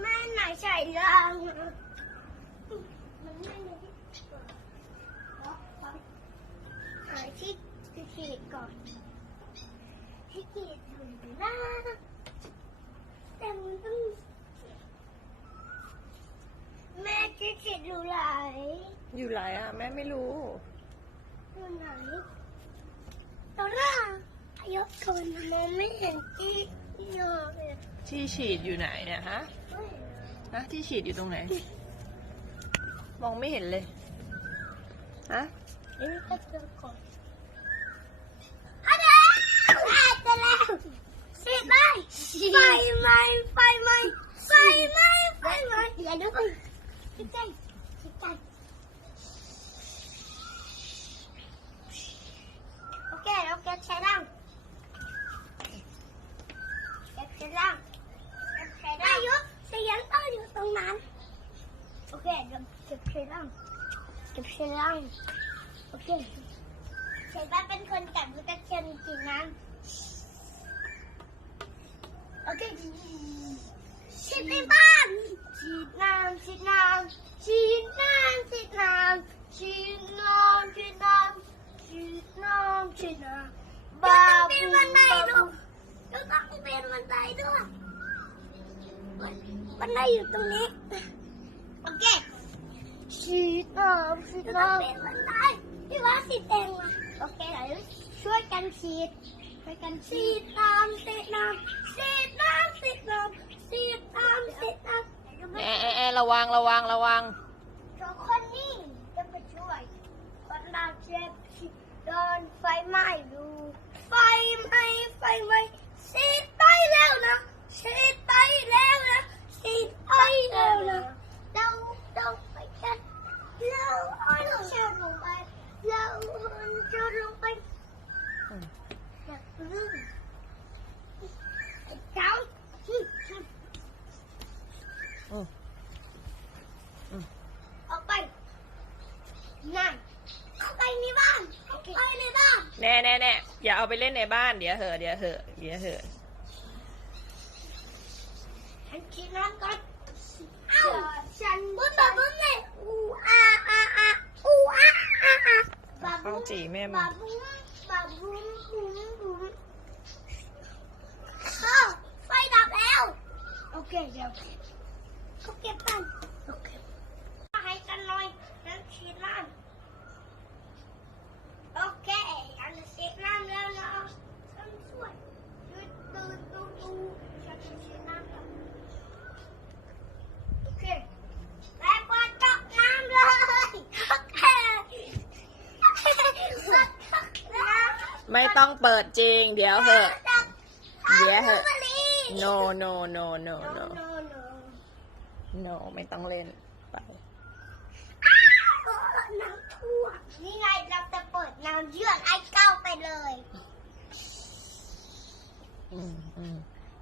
แม่ไหนใส่รางมันไม่มีที่หาที่ขีดก่อนที่ขีดอยู่หน้าแต่มันต้องแม่ที่ขีดอยู่ไหนอยู่ไหนอ่ะแม่ไม่รู้อยู่ไหนตอนแรกยกคนมองไม่เห็นที่ยอเลย ที่ฉีดอยู่ไหนเนี่ยฮะที่ฉีดอยู่ตรงไหนมองไม่เห็นเลยฮะก็เจอก่อนอะไรจะแล้วสิไหมไฟไหมไฟไหมไฟไหมไฟไหมอย่าดูไปใกล้ใกล้โอเคใช้ร่างใช้ร่างอายุเสียงต้องอยู่ตรงนั้นโอเคเดี๋ยวเก็บใช้ร่างโอเคใช้บ้านเป็นคนจับลูกตะเคียนกินน้ำโอเคฉีดในบ้านฉีดน้ำบ้าเป็นบันไดลูกต้องเป็นบันไดด้วยบันไดอยู่ตรงนี้โอเคฉีดน้ำเป็นบันไดพี่ว่าสีแดงอ่ะโอเคเดี๋ยวช่วยกันฉีดน้ำระวังทุกคนนี่จะไปช่วยคนบาดเจ็บโดนไฟไหม้ดูไฟไหม้ฉีดไปแล้วนะเราไปกันเราเชิญลงไปอย่าลืมเจ้าออกไปนั่นเข้าไปในบ้านแน่อย่าเอาไปเล่นในบ้านเดี๋ยวเหอะฉันคิดน้ำก่อนฉันบุ้มเลยเข้าจีแม่มาบาบุ้มไฟดับแล้วโอเคเดี๋ยวเขาเก็บกันโอเคให้กันหน่อยฉันคิดน้ำโอเคฉันคิดน้ำแล้วนะฉันช่วยดูฉันคิดน้ำแล้วโอเคแล้วก็จับน้ำเลยโอเคไม่ต้องเปิดจริงเดี๋ยวเหอะnoไม่ต้องเล่นไปน้ำท่วมนี่ไงเราจะเปิดน้ำเยือกไอ้เก้าไปเลย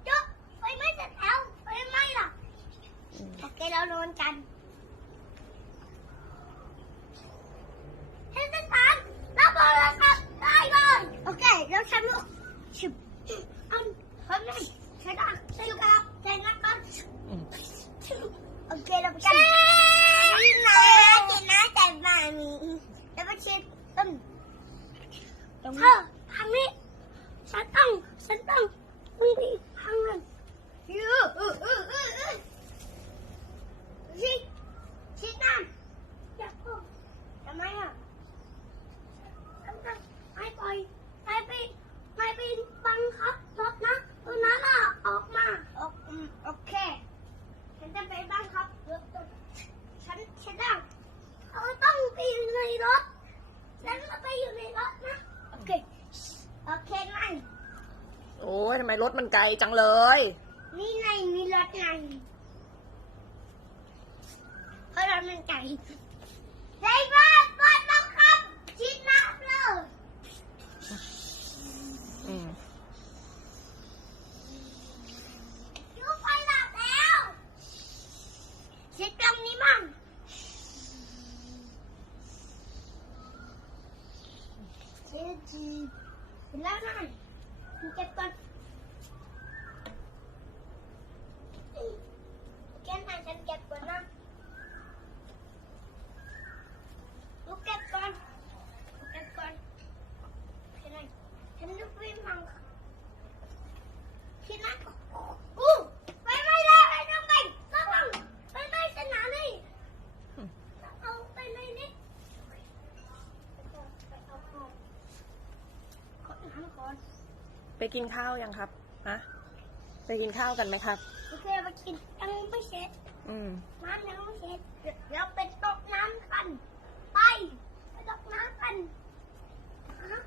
จบไฟไหม้เสร็จแล้วไฟไหม้หรอโอเคเรานอนกันเฮ้ยท่านเราบอกแล้วครับได้เลยโอเคเราฉันลุกชิบทำไงใช่ได้ใช่ครับใช่นะก่อนโอเคเราไปกันกินนะแต่บ้านนี้แล้วไปเช็ดต้นทางนี้ฉันต้องมึงดีทางนั้นชิดน้ำอยากพูดทำไมอ่ะไม่ปล่อยไม่ไปบังคับรถนะตัวนั้นอ่ะออกมาโอเคฉันจะไปบังคับรถฉันได้เขาต้องไปอยู่ในรถฉันจะไปอยู่ในรถนะโอเคนั่นโอ้ยทำไมรถมันไกลจังเลย นี่ไงมีรถไงเพราะรถมันไกลได้บ้านบังคับชิดน้ำเลยยูไฟดับแล้วชิดตรงนี้มั่งชิดแล้วนั่นเก็บก่อน ไปกินข้าวยังครับฮะไปกินข้าวกันไหมครับ โอเคไปกินยังไม่เสร็จ น้ำยังไม่เสร็จเดี๋ยวไปตกน้ำกัน ไปตกน้ำกันฮะ